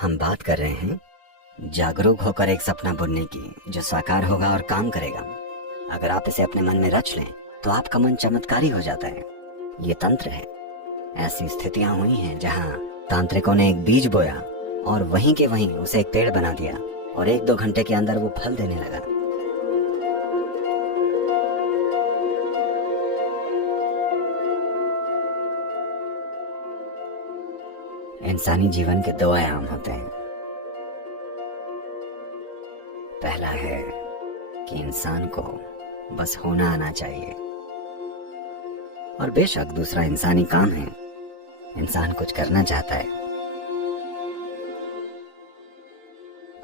हम बात कर रहे हैं जागरूक होकर एक सपना बुनने की जो साकार होगा और काम करेगा। अगर आप इसे अपने मन में रच लें तो आपका मन चमत्कारी हो जाता है। ये तंत्र है। ऐसी स्थितियां हुई हैं जहां तांत्रिकों ने एक बीज बोया और वहीं के वहीं उसे एक पेड़ बना दिया और 1-2 घंटे के अंदर वो फल देने लगा। इंसानी जीवन के 2 आयाम होते हैं। पहला है कि इंसान को बस होना आना चाहिए, और बेशक दूसरा इंसानी काम है, इंसान कुछ करना चाहता है।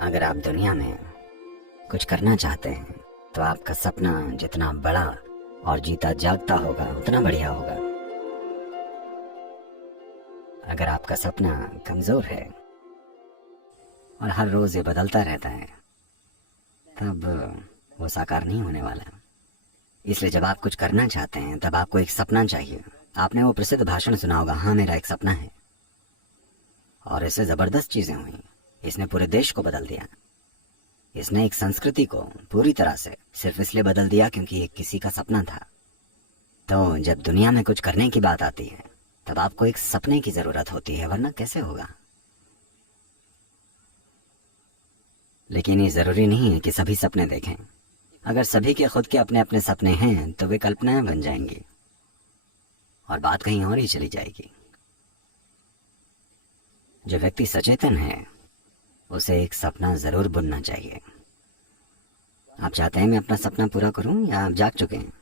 अगर आप दुनिया में कुछ करना चाहते हैं तो आपका सपना जितना बड़ा और जीता जागता होगा उतना बढ़िया होगा। अगर आपका सपना कमजोर है और हर रोज ये बदलता रहता है तब वो साकार नहीं होने वाला। इसलिए जब आप कुछ करना चाहते हैं तब आपको एक सपना चाहिए। आपने वो प्रसिद्ध भाषण सुना होगा, हाँ मेरा एक सपना है, और इससे जबरदस्त चीजें हुई। इसने पूरे देश को बदल दिया। इसने एक संस्कृति को पूरी तरह से सिर्फ इसलिए बदल दिया क्योंकि ये किसी का सपना था। तो जब दुनिया में कुछ करने की बात आती है तब आपको एक सपने की जरूरत होती है, वरना कैसे होगा। लेकिन ये जरूरी नहीं है कि सभी सपने देखें। अगर सभी के खुद के अपने अपने सपने हैं तो वे कल्पनाएं बन जाएंगी और बात कहीं और ही चली जाएगी। जो व्यक्ति सचेतन है उसे एक सपना जरूर बुनना चाहिए। आप चाहते हैं मैं अपना सपना पूरा करूं या आप जाग चुके हैं?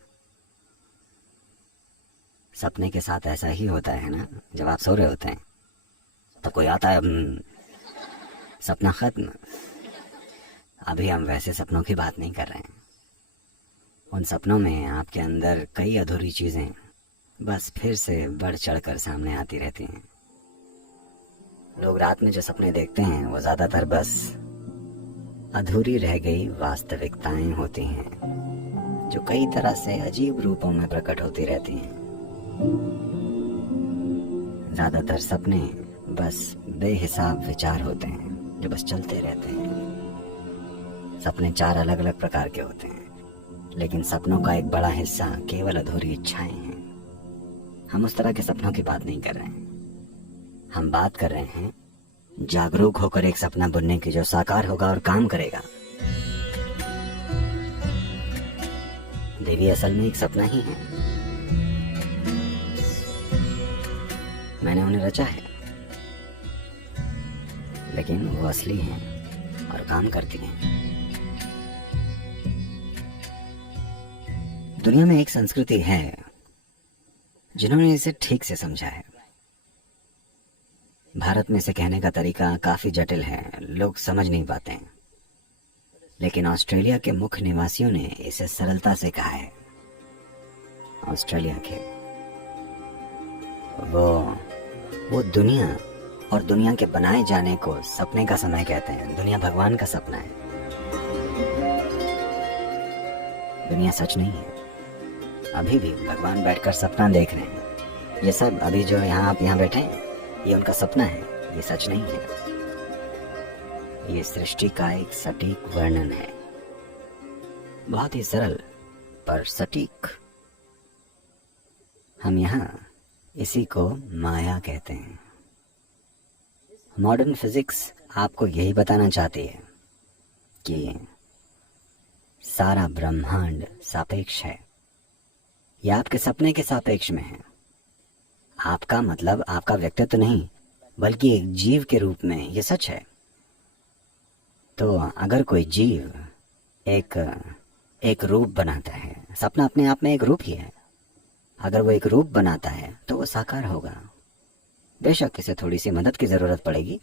सपने के साथ ऐसा ही होता है ना, जब आप सो रहे होते हैं तो कोई आता है, सपना खत्म। अभी हम वैसे सपनों की बात नहीं कर रहे हैं। उन सपनों में आपके अंदर कई अधूरी चीजें बस फिर से बढ़ चढ़कर सामने आती रहती हैं। लोग रात में जो सपने देखते हैं वो ज्यादातर बस अधूरी रह गई वास्तविकताएं होती हैं जो कई तरह से अजीब रूपों में प्रकट होती रहती हैं। ज्यादातर सपने बस बेहिसाब विचार होते हैं जो बस चलते रहते हैं। सपने 4 अलग अलग प्रकार के होते हैं, लेकिन सपनों का एक बड़ा हिस्सा केवल अधूरी इच्छाएं हैं। हम उस तरह के सपनों की बात नहीं कर रहे हैं। हम बात कर रहे हैं जागरूक होकर एक सपना बुनने की जो साकार होगा और काम करेगा। देवी असल में एक सपना ही है। मैंने उन्हें रचा है, लेकिन वो असली हैं और काम करती हैं। दुनिया में एक संस्कृति है जिन्होंने इसे ठीक से समझा है। भारत में इसे कहने का तरीका काफी जटिल है, लोग समझ नहीं पाते हैं। लेकिन ऑस्ट्रेलिया के मुख्य निवासियों ने इसे सरलता से कहा है। ऑस्ट्रेलिया के वो दुनिया और दुनिया के बनाए जाने को सपने का समय कहते हैं। दुनिया भगवान का सपना है। दुनिया सच नहीं है। अभी भी भगवान बैठकर सपना देख रहे हैं। ये सब अभी जो आप यहाँ बैठे हैं ये उनका सपना है, ये सच नहीं है। ये सृष्टि का एक सटीक वर्णन है, बहुत ही सरल पर सटीक। हम यहाँ इसी को माया कहते हैं। मॉडर्न फिजिक्स आपको यही बताना चाहती है कि सारा ब्रह्मांड सापेक्ष है। यह आपके सपने के सापेक्ष में है। आपका मतलब आपका व्यक्तित्व नहीं, बल्कि एक जीव के रूप में यह सच है। तो अगर कोई जीव एक रूप बनाता है, सपना अपने आप में एक रूप ही है। अगर वो एक रूप बनाता है तो वो साकार होगा। बेशक इसे थोड़ी सी मदद की जरूरत पड़ेगी,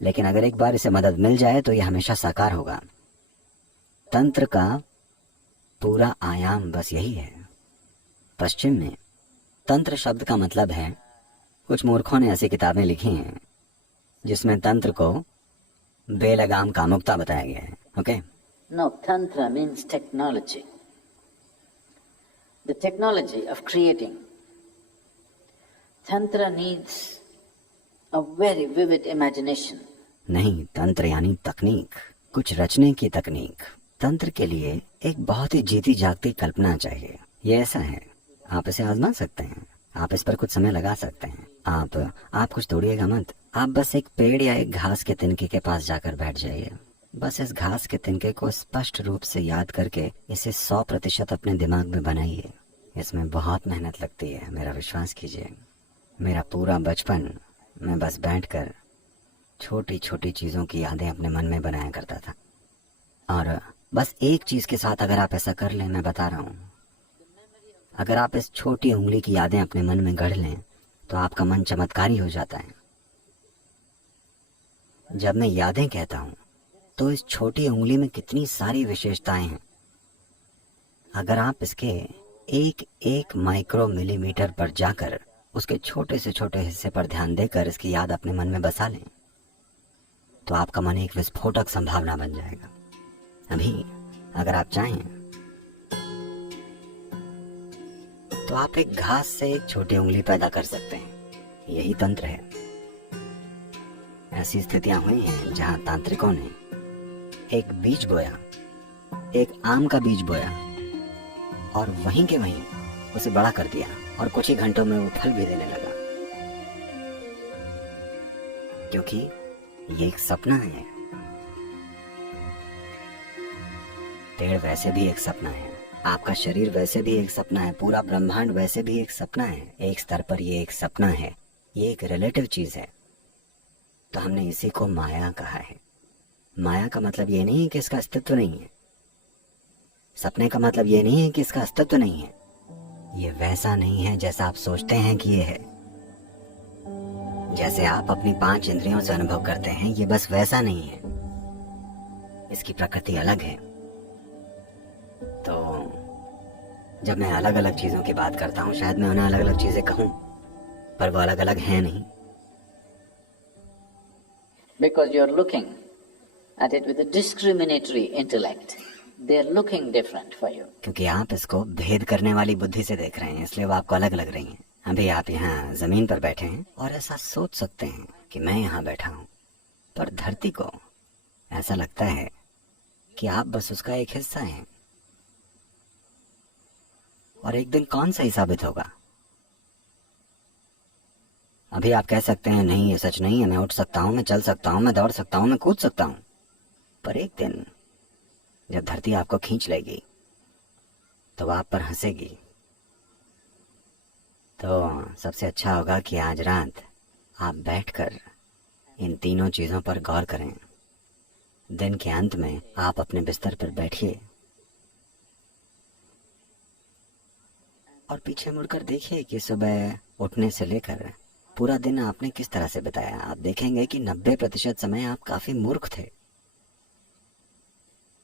लेकिन अगर एक बार इसे मदद मिल जाए तो यह हमेशा साकार होगा। तंत्र का पूरा आयाम बस यही है। पश्चिम में तंत्र शब्द का मतलब है, कुछ मूर्खों ने ऐसी किताबें लिखी हैं जिसमें तंत्र को बेलगाम कामुकता बताया गया है। Okay? No, Tantra means technology. The technology of creating. Tantra needs a very vivid imagination. नहीं, तंत्र यानी तकनीक, कुछ रचने की तकनीक। तंत्र के लिए एक बहुत ही जीती जागती कल्पना चाहिए। ये ऐसा है, आप इसे आजमा सकते हैं, आप इस पर कुछ समय लगा सकते हैं। आप कुछ तोड़िएगा मत। आप बस एक पेड़ या एक घास के तिनके के पास जाकर बैठ जाइए। बस इस घास के तिनके को स्पष्ट रूप से याद करके इसे 100% अपने दिमाग में बनाइए। इसमें बहुत मेहनत लगती है, मेरा विश्वास कीजिए। मेरा पूरा बचपन मैं बस बैठकर छोटी छोटी चीज़ों की यादें अपने मन में बनाया करता था। और बस एक चीज़ के साथ अगर आप ऐसा कर लें, मैं बता रहा हूँ, अगर आप इस छोटी उंगली की यादें अपने मन में गढ़ लें तो आपका मन चमत्कारी हो जाता है। जब मैं यादें कहता हूँ तो इस छोटी उंगली में कितनी सारी विशेषताएं हैं। अगर आप इसके एक एक माइक्रो मिलीमीटर पर जाकर उसके छोटे से छोटे हिस्से पर ध्यान देकर इसकी याद अपने मन में बसा लें तो आपका मन एक विस्फोटक संभावना बन जाएगा। अभी अगर आप चाहें तो आप एक घास से एक छोटी उंगली पैदा कर सकते हैं। यही तंत्र है। ऐसी स्थितियां हुई हैं जहां तांत्रिकों ने एक बीज बोया, एक आम का बीज बोया और वहीं के वहीं उसे बड़ा कर दिया और कुछ ही घंटों में वो फल भी देने लगा, क्योंकि ये एक सपना है। पेड़ वैसे भी एक सपना है, आपका शरीर वैसे भी एक सपना है, पूरा ब्रह्मांड वैसे भी एक सपना है। एक स्तर पर ये एक सपना है, ये एक रिलेटिव चीज है। तो हमने इसी को माया कहा है। माया का मतलब ये नहीं है कि इसका अस्तित्व नहीं है। सपने का मतलब ये नहीं है कि इसका अस्तित्व नहीं है। ये वैसा नहीं है जैसा आप सोचते हैं कि ये है। जैसे आप अपनी 5 इंद्रियों से अनुभव करते हैं, ये बस वैसा नहीं है। इसकी प्रकृति अलग है। तो जब मैं अलग अलग चीजों की बात करता हूं, शायद मैं उन्हें अलग अलग चीजें कहूं, पर वो अलग अलग हैं नहीं। Because you're looking at it with a discriminatory intellect. They're looking different for you. क्योंकि आप इसको भेद करने वाली बुद्धि से देख रहे हैं, इसलिए वो आपको अलग लग रही हैं। अभी आप यहाँ जमीन पर बैठे हैं और ऐसा सोच सकते हैं कि मैं यहाँ बैठा हूँ, पर धरती को ऐसा लगता है कि आप बस उसका एक हिस्सा हैं। और एक दिन कौन सही साबित होगा? अभी आप कह सकते हैं नहीं, ये सच नहीं है, मैं उठ सकता हूँ, मैं चल सकता हूँ, मैं दौड़ सकता हूँ, मैं कूद सकता हूँ। पर एक दिन जब धरती आपको खींच लेगी तो आप पर हंसेगी। तो सबसे अच्छा होगा कि आज रात आप बैठकर इन तीनों चीजों पर गौर करें। दिन के अंत में आप अपने बिस्तर पर बैठिए और पीछे मुड़कर देखिए कि सुबह उठने से लेकर पूरा दिन आपने किस तरह से बिताया। आप देखेंगे कि 90% समय आप काफी मूर्ख थे।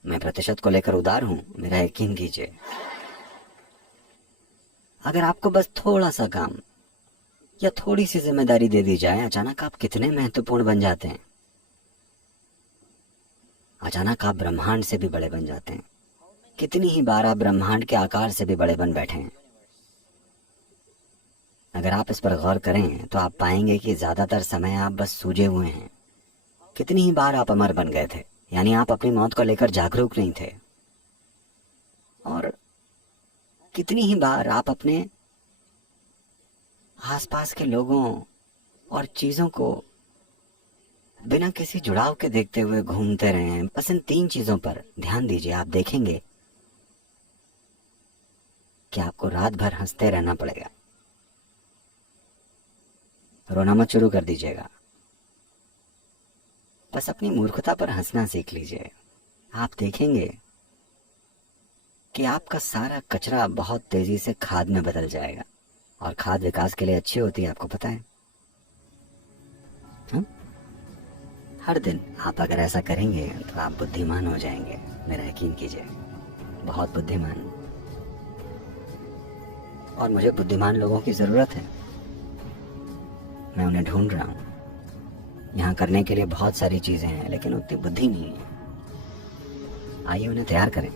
मैं प्रतिशत को लेकर उदार हूं, मेरा यकीन कीजिए। अगर आपको बस थोड़ा सा काम या थोड़ी सी जिम्मेदारी दे दी जाए, अचानक आप कितने महत्वपूर्ण बन जाते हैं। अचानक आप ब्रह्मांड से भी बड़े बन जाते हैं। कितनी ही बार आप ब्रह्मांड के आकार से भी बड़े बन बैठे हैं। अगर आप इस पर गौर करें तो आप पाएंगे कि ज्यादातर समय आप बस सूझे हुए हैं। कितनी ही बार आप अमर बन गए थे, यानी आप अपनी मौत को लेकर जागरूक नहीं थे। और कितनी ही बार आप अपने आसपास के लोगों और चीजों को बिना किसी जुड़ाव के देखते हुए घूमते रहे हैं। बस इन 3 चीजों पर ध्यान दीजिए, आप देखेंगे कि आपको रात भर हंसते रहना पड़ेगा। रोना मत शुरू कर दीजिएगा, बस अपनी मूर्खता पर हंसना सीख लीजिए। आप देखेंगे कि आपका सारा कचरा बहुत तेजी से खाद में बदल जाएगा। और खाद विकास के लिए अच्छी होती है, आपको पता है। हर दिन आप अगर ऐसा करेंगे तो आप बुद्धिमान हो जाएंगे, मेरा यकीन कीजिए, बहुत बुद्धिमान। और मुझे बुद्धिमान लोगों की जरूरत है, मैं उन्हें ढूंढ रहा हूं। यहाँ करने के लिए बहुत सारी चीजें हैं, लेकिन उतनी बुद्धि नहीं है। आइए उन्हें तैयार करें।